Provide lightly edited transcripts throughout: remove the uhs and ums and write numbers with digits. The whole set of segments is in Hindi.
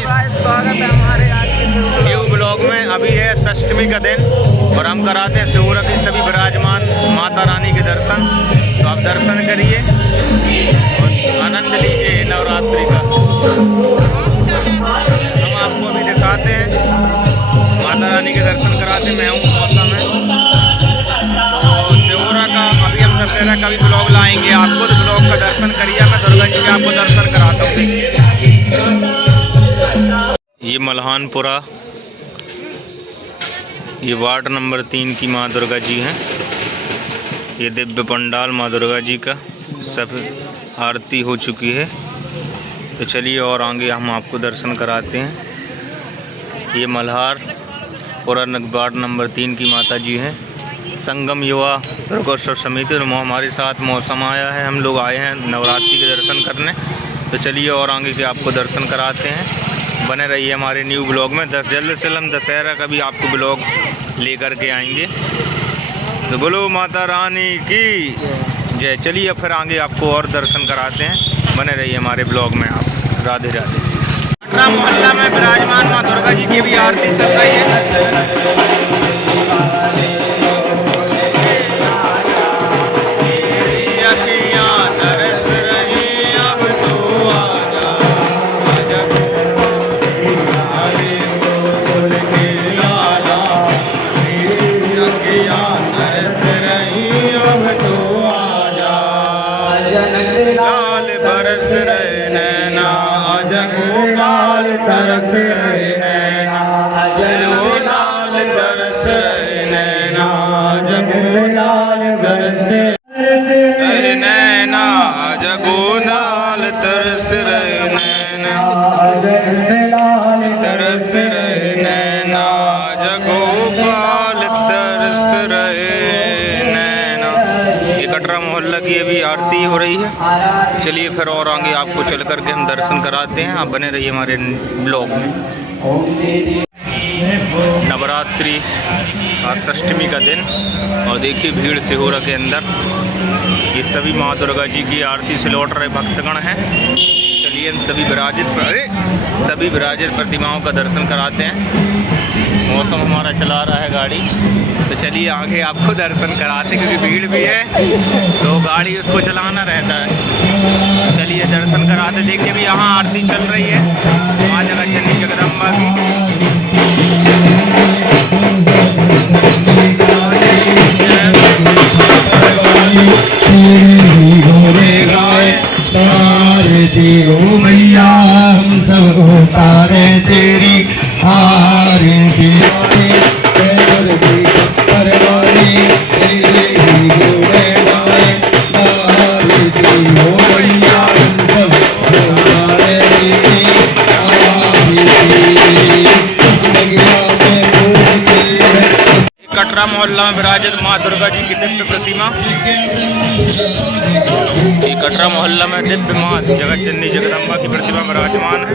गाइस, स्वागत है हमारे आज के न्यू ब्लॉग में। अभी है षष्ठमी का दिन और हम कराते हैं सिहोरा की सभी विराजमान माता रानी के दर्शन। तो आप दर्शन करिए और आनंद लीजिए नवरात्रि का। हम आपको अभी दिखाते हैं, माता रानी के दर्शन कराते। मैं हूँ मौसम है तो सिहोरा का अभी हम दशहरा का भी ब्लॉग लाएंगे आपको। तो ब्लॉग का दर्शन करिए, मैं दुर्गा जी के आपको दर्शन कराता हूँ। देखिए ये मल्हानपुरा, ये वार्ड नंबर 3 की माँ दुर्गा जी हैं। ये दिव्य पंडाल माँ दुर्गा जी का सब आरती हो चुकी है। तो चलिए और आगे हम आपको दर्शन कराते हैं। ये मल्हारपुरा वार्ड नंबर 3 की माता जी हैं। संगम युवा दुर्गोत्सव समिति हमारे साथ मौसम आया है, हम लोग आए हैं नवरात्रि के दर्शन करने। तो चलिए और आगे के आपको दर्शन कराते हैं। बने रहिए हमारे न्यू ब्लॉग में। जल्द से हम दशहरा का भी आपको ब्लॉग लेकर के आएंगे। तो बोलो माता रानी की जय। चलिए फिर आगे आपको और दर्शन कराते हैं, बने रहिए हमारे ब्लॉग में आप। राधे राधे। कटरा मोहल्ला में विराजमान माँ दुर्गा जी की भी आरती चल रही है। तरस नैना जगो लाल तरस नैना जगो लाल तरस नैना जगो लाल तरस नैना लाल तरस नैना जगो लाल तरस नैना। ये कटरा मोहल्ला की अभी आरती हो रही है। चलिए फिर और आगे आपको चल करके हम दर्शन कराते हैं। आप बने रहिए हमारे ब्लॉग में। नवरात्रि आज षष्ठमी का दिन और देखिए भीड़ सिहोरा के अंदर। ये सभी माँ दुर्गा जी की आरती से लौट रहे भक्तगण हैं। चलिए हम सभी विराजित प्रतिमाओं का दर्शन कराते हैं। मौसम हमारा चला रहा है गाड़ी, तो चलिए आगे आपको दर्शन कराते क्योंकि भीड़ भी है तो गाड़ी उसको चलाना रहता है। चलिए दर्शन कराते। देखिए भी यहाँ आरती चल रही है माँ जगत जगदम्बा की। मैया हम सब उतारे तेरी आरती कटरा मोहल्ला में विराजित माँ दुर्गा जी की दिव्य प्रतिमा। ये कटरा मोहल्ला में दिव्य माँ जगत जननी जगदम्बा की प्रतिमा विराजमान है।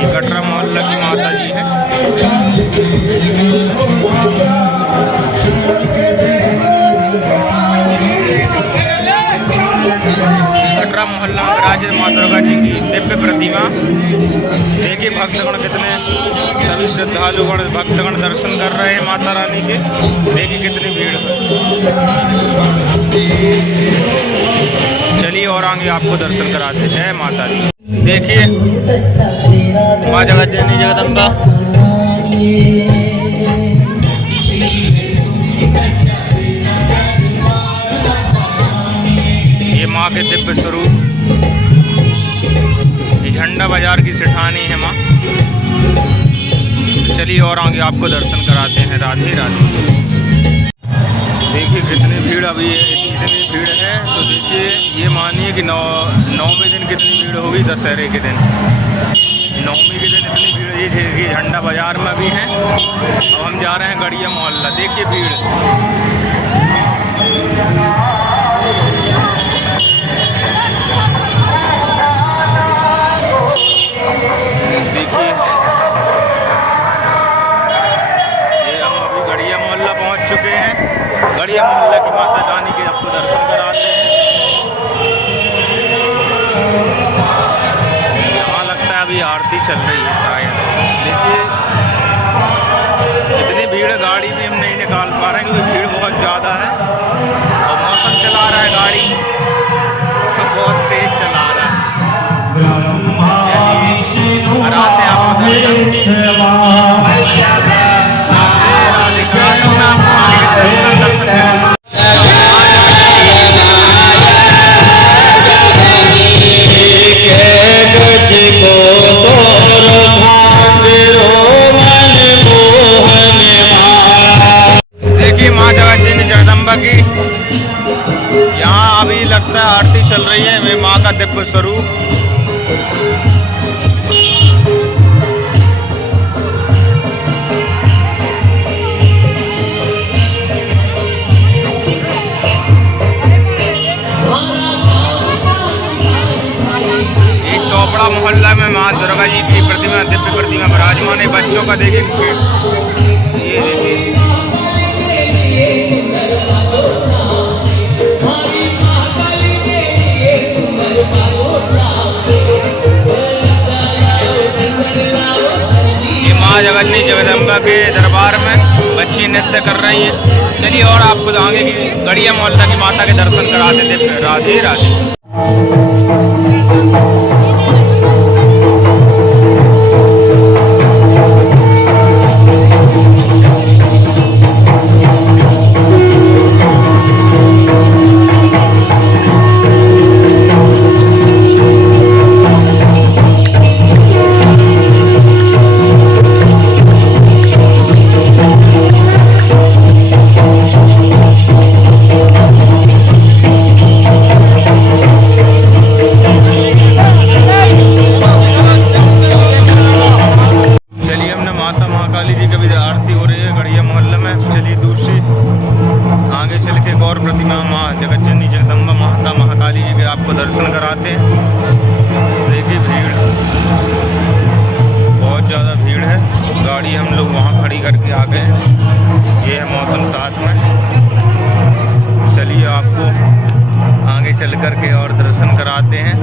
ये कटरा मोहल्ला की माता जी है। कटरा मोहल्ला में विराजित माँ दुर्गा जी की दिव्य प्रतिमा। देखिए भक्तगण कितने सभी श्रद्धालुगण भक्तगण दर्शन कर रहे हैं माता रानी के। देखिए कितनी भीड़ है। चलिए और आगे आपको दर्शन कराते। जय माता दी। देखिए माँ जगत जननी जगदम्बा। ये माँ के दिव्य स्वरूप। ये झंडा बाजार की सेठानी है माँ। चलिए और आगे आपको दर्शन कराते हैं। राधे राधे। देखिए कितनी भीड़ अभी है, इतनी भीड़ है। तो देखिए ये मानिए कि नौवें दिन कितनी भीड़ होगी दशहरे के दिन। नवमी के दिन इतनी भीड़। ये झंडा बाजार में भी है। अब हम जा रहे हैं गड़िया मोहल्ला। देखिए भीड़। देखिए ये हम अभी गड़िया मोहल्ला पहुंच चुके हैं। गड़िया मोहल्ला की माता रानी के आपको दर्शन कराते हैं। यहाँ लगता है अभी आरती चल रही है शायद। देखिए इतनी भीड़, गाड़ी भी हम नहीं निकाल पा रहे हैं क्योंकि भीड़ बहुत ज़्यादा है और मौसम चला रहा है, गाड़ी बहुत तेज चला रहा है। चलिए कराते हैं आपको दर्शन। राधे कराता हूँ मैं आपको आगे दर्शन करें। देखिए माँ जगतजननी जगदम्बा की यहाँ अभी लगता है आरती चल रही है। वे माँ का दिव्य स्वरूप। ये चौपड़ा मोहल्ला में माँ दुर्गा जी की प्रतिमा, दिव्य प्रतिमा विराजमान है। बच्चों का देखिए, ये देखिए माँ जगतजननी जगदम्बा के दरबार में बच्ची नृत्य कर रही हैं। चलिए और आपको आगे की गड़िया मोहल्ला की माता के दर्शन कराते थे। राधे राधे। गाड़ी हम लोग वहाँ खड़ी करके आ गए। ये है मौसम साथ में। चलिए आपको आगे चल कर के और दर्शन कराते हैं।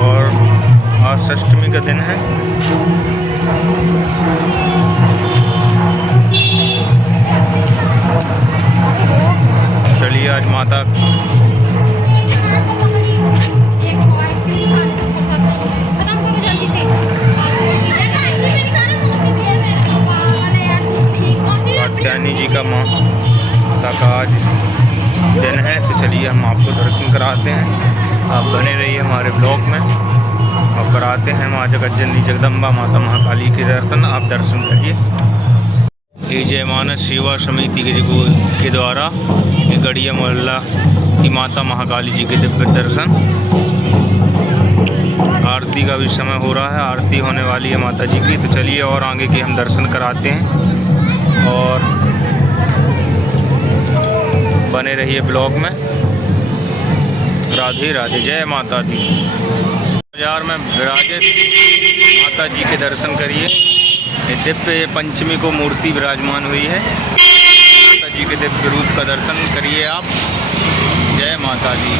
और आज अष्टमी का दिन है। चलिए आज माता कात्यायनी जी का माता का आज दिन है। तो चलिए हम आपको दर्शन कराते हैं। आप बने रहिए हमारे ब्लॉग में और कराते हैं माँ जगतजननी जगदम्बा माता महाकाली के दर्शन। आप दर्शन करिए। ये जय मानस सेवा समिति के द्वारा ये गड़िया मोहल्ला की माता महाकाली जी के दिव्य दर्शन। आरती का भी समय हो रहा है, आरती होने वाली है माता जी की। तो चलिए और आगे के हम दर्शन कराते हैं और बने रहिए ब्लॉग में। राधे राधे, जय माता दी। बाजार में विराजित माता जी के दर्शन करिए। ये दिव्य पंचमी को मूर्ति विराजमान हुई है। माता जी के दिव्य रूप का दर्शन करिए आप। जय माता दी।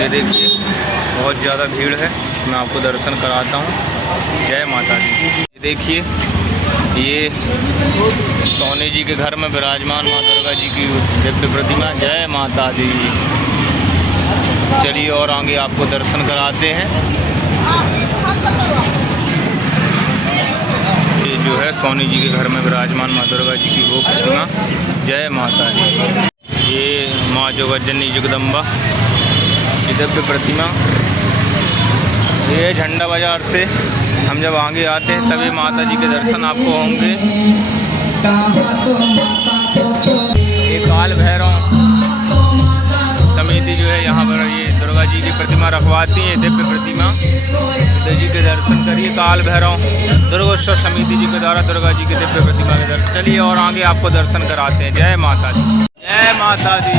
ये देखिए बहुत ज़्यादा भीड़ है, मैं आपको दर्शन कराता हूँ। जय माता दी। ये देखिए ये सोनी जी के घर में विराजमान माँ दुर्गा जी की दिव्य प्रतिमा। जय माता दी। चलिए और आगे आपको दर्शन कराते हैं। ये जो है सोनी जी के घर में विराजमान माँ दुर्गा जी की वो प्रतिमा। जय माता दी। ये माँ जगतजननी जगदम्बा की दिव्य प्रतिमा। ये झंडा बाजार से हम जब आगे आते हैं तभी माता जी के दर्शन आपको होंगे। ये काल भैरव समिति जो है यहाँ पर ये दुर्गा जी की प्रतिमा रखवाती है, दिव्य प्रतिमा। दुर्गा जी के दर्शन करिए। काल भैरव दुर्गोत्सव समिति जी के द्वारा दुर्गा जी की दिव्य प्रतिमा के दर्शन। चलिए और आगे आपको दर्शन कराते हैं। जय माता दी। जय माता दी।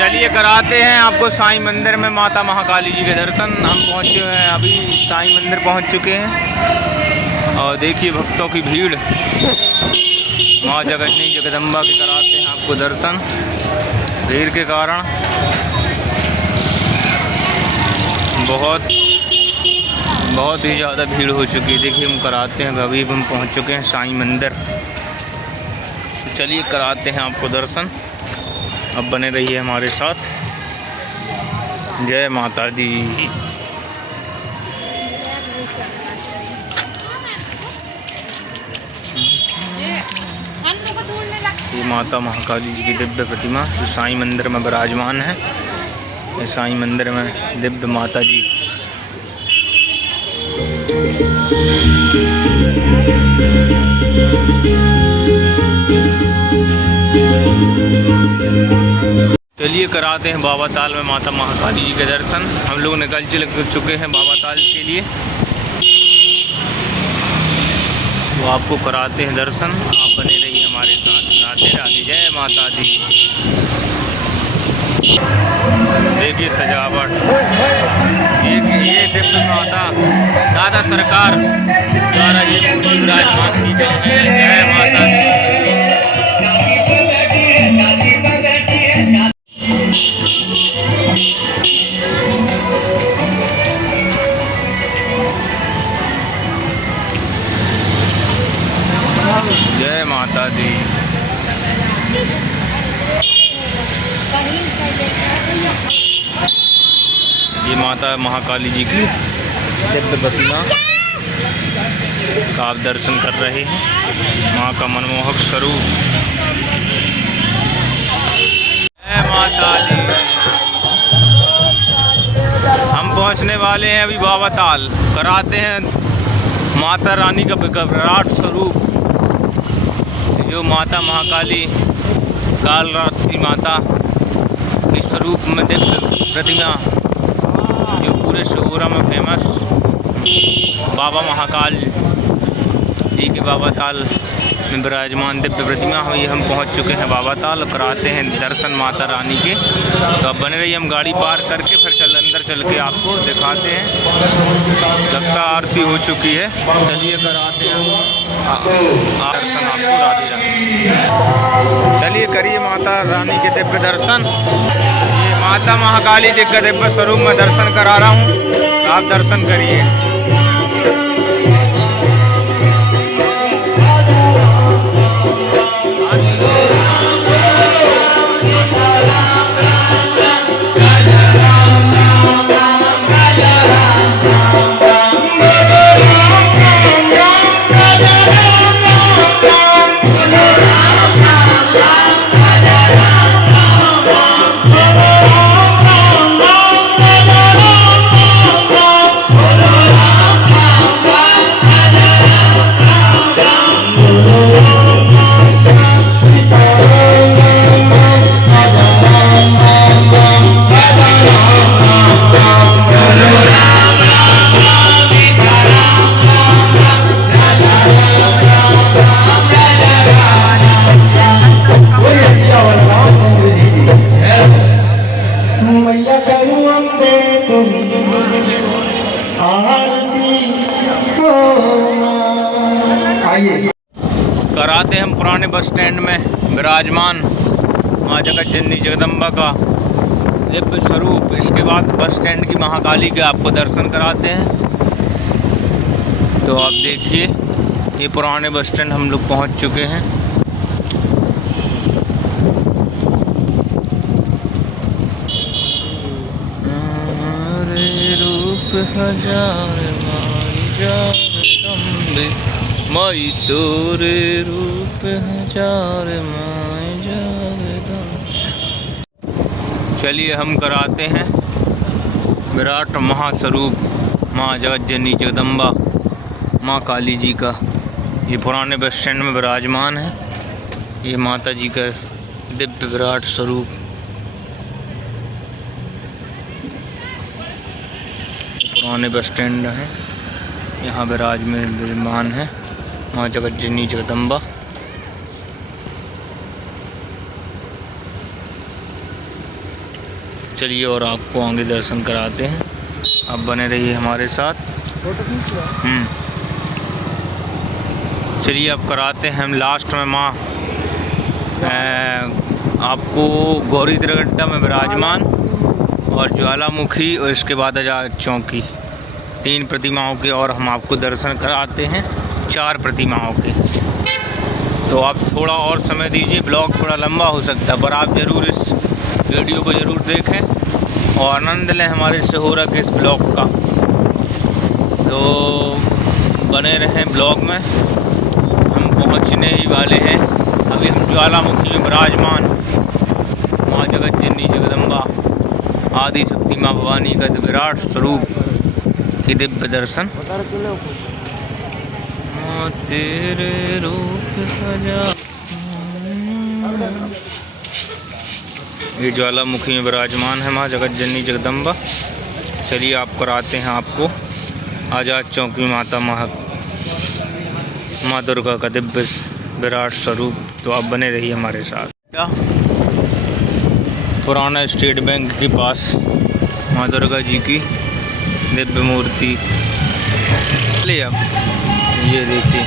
चलिए कराते हैं आपको साईं मंदिर में माता महाकाली जी के दर्शन। हम पहुँचे हैं, अभी साईं मंदिर पहुँच चुके हैं और देखिए भक्तों की भीड़। माँ जगतजननी जगदम्बा के कराते हैं आपको दर्शन। भीड़ के कारण बहुत ही ज़्यादा भीड़ हो चुकी है। देखिए हम कराते हैं, अभी हम पहुंच चुके हैं साईं मंदिर। तो चलिए कराते हैं आपको दर्शन। अब बने रहिए हमारे साथ। जय माता दी। ये माता महाकाली जी की दिव्य प्रतिमा जो साईं मंदिर में विराजमान है। ये साईं मंदिर में दिव्य माता जी। चलिए कराते हैं बाबा ताल में माता महाकाली जी के दर्शन। हम लोग निकल चुके हैं बाबा ताल के लिए। तो आपको कराते हैं दर्शन, आप बने रहिए हमारे साथ। राधे राधे, जय माता दी। देखिए सजावट, ये दिव्य माता दादा सरकार द्वारा ये विराजमान की गई है। जय माता दी। जय माता दी। ये माता महाकाली जी की दिव्य प्रतिमा का आप दर्शन कर रहे हैं। माँ का मनमोहक स्वरूप। जय माता दी। हम पहुँचने वाले हैं अभी बाबा ताल। कराते हैं माता रानी का विराट स्वरूप, जो माता महाकाली कालरात्रि माता के स्वरूप में दिव्य प्रतिमा, जो पूरे शोरा में फेमस बाबा महाकाल जी के बाबा ताल में विराजमान दिव्य प्रतिमा हुई। हम पहुंच चुके हैं बाबा ताल। कराते हैं दर्शन माता रानी के। तो अब बने रहिए, हम गाड़ी पार करके फिर अंदर चल के आपको दिखाते हैं। लगता आरती हो चुकी है। चलिए कराते हैं दर्शन आपको। राधे राधे। चलिए करिए माता रानी के दिव्य दर्शन। ये माता महाकाली जी का दिव्य स्वरूप में दर्शन करा रहा हूँ, आप दर्शन करिए। कराते हम पुराने बस स्टैंड में विराजमान माँ जगत जननी जगदम्बा का दिव्य स्वरूप। इसके बाद बस स्टैंड की महाकाली के आपको दर्शन कराते हैं। तो आप देखिए, ये पुराने बस स्टैंड हम लोग पहुँच चुके हैं। रूप हजार माई जगदम्बे, माई तोरे रूप हजार माई जगदम्बे। चलिए हम कराते हैं विराट महास्वरूप माँ जगत जननी जगदम्बा माँ काली जी का। ये पुराने बस स्टैंड में विराजमान है। ये माता जी का दिव्य विराट स्वरूप। पुराने बस स्टैंड है, यहाँ विराजमान है माँ जगत जननी जगदम्बा। चलिए और आपको आगे दर्शन कराते हैं। आप बने रहिए हमारे साथ। चलिए अब कराते हैं हम लास्ट में माँ आपको गौरी दरगड्ढा में विराजमान और ज्वालामुखी और इसके बाद आज़ाद चौकी, 3 प्रतिमाओं के और हम आपको दर्शन कराते हैं 4 प्रतिमाओं के। तो आप थोड़ा और समय दीजिए, ब्लॉग थोड़ा लंबा हो सकता है पर आप ज़रूर इस वीडियो को ज़रूर देखें और आनंद लें हमारे सिहोरा के इस ब्लॉग का। तो बने रहें ब्लॉग में। हम पहुंचने ही वाले हैं, अभी हम ज्वालामुखी में विराजमान माँ जगत जननी जगदम्बा आदि शक्ति माँ भवानी का विराट स्वरूप की दिव्य दर्शन। तेरे रूप सजा, ये ज्वालामुखी में विराजमान है माँ जगत जननी जगदम्बा। चलिए आप कराते हैं आपको आज़ाद चौकी माता माँ दुर्गा का दिव्य विराट स्वरूप। तो आप बने रहिए हमारे साथ। पुराना स्टेट बैंक के पास माँ दुर्गा जी की दिव्य मूर्ति। चलिए अब ये देखिए,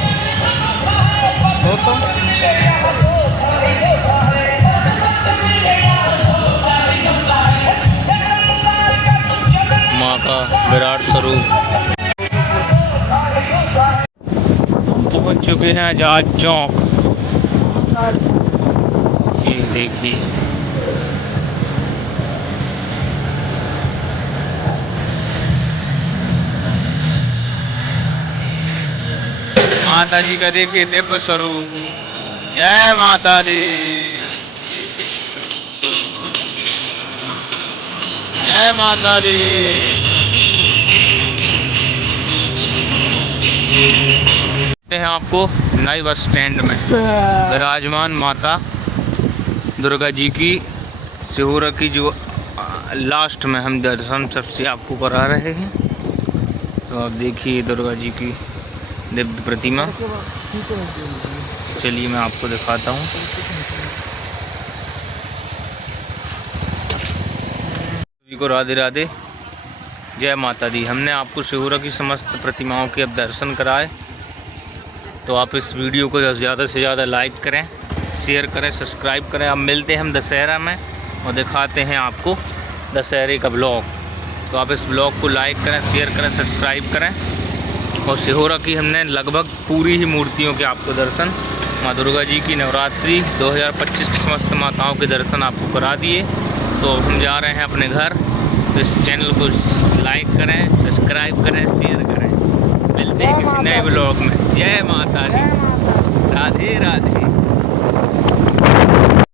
माँ का विराट स्वरूप। पहुंच चुके हैं आज़ाद चौक। ये देखिए, माता जी का देखिए दिव्य स्वरूप। जय माता दी, जय माता दी। हैं आपको नए बस स्टैंड में विराजमान माता दुर्गा जी की सिहोरा की जो लास्ट में हम दर्शन सबसे आपको करा रहे हैं। तो आप देखिए दुर्गा जी की दिव्य प्रतिमा। चलिए मैं आपको दिखाता हूँ। सभी को राधे राधे, जय माता दी। हमने आपको सिहोरा की समस्त प्रतिमाओं के अब दर्शन कराए। तो आप इस वीडियो को ज़्यादा से ज़्यादा लाइक करें, शेयर करें, सब्सक्राइब करें। अब मिलते हैं हम दशहरा में और दिखाते हैं आपको दशहरे का ब्लॉग। तो आप इस ब्लॉग को लाइक करें, शेयर करें, सब्सक्राइब करें। और सिहोरा की हमने लगभग पूरी ही मूर्तियों के आपको दर्शन, माँ दुर्गा जी की नवरात्रि 2025 की समस्त माताओं के दर्शन आपको करा दिए। तो हम जा रहे हैं अपने घर। तो इस चैनल को लाइक करें, सब्सक्राइब करें, शेयर करें। मिलते हैं किसी नए ब्लॉग में। जय माता दी, राधे राधे।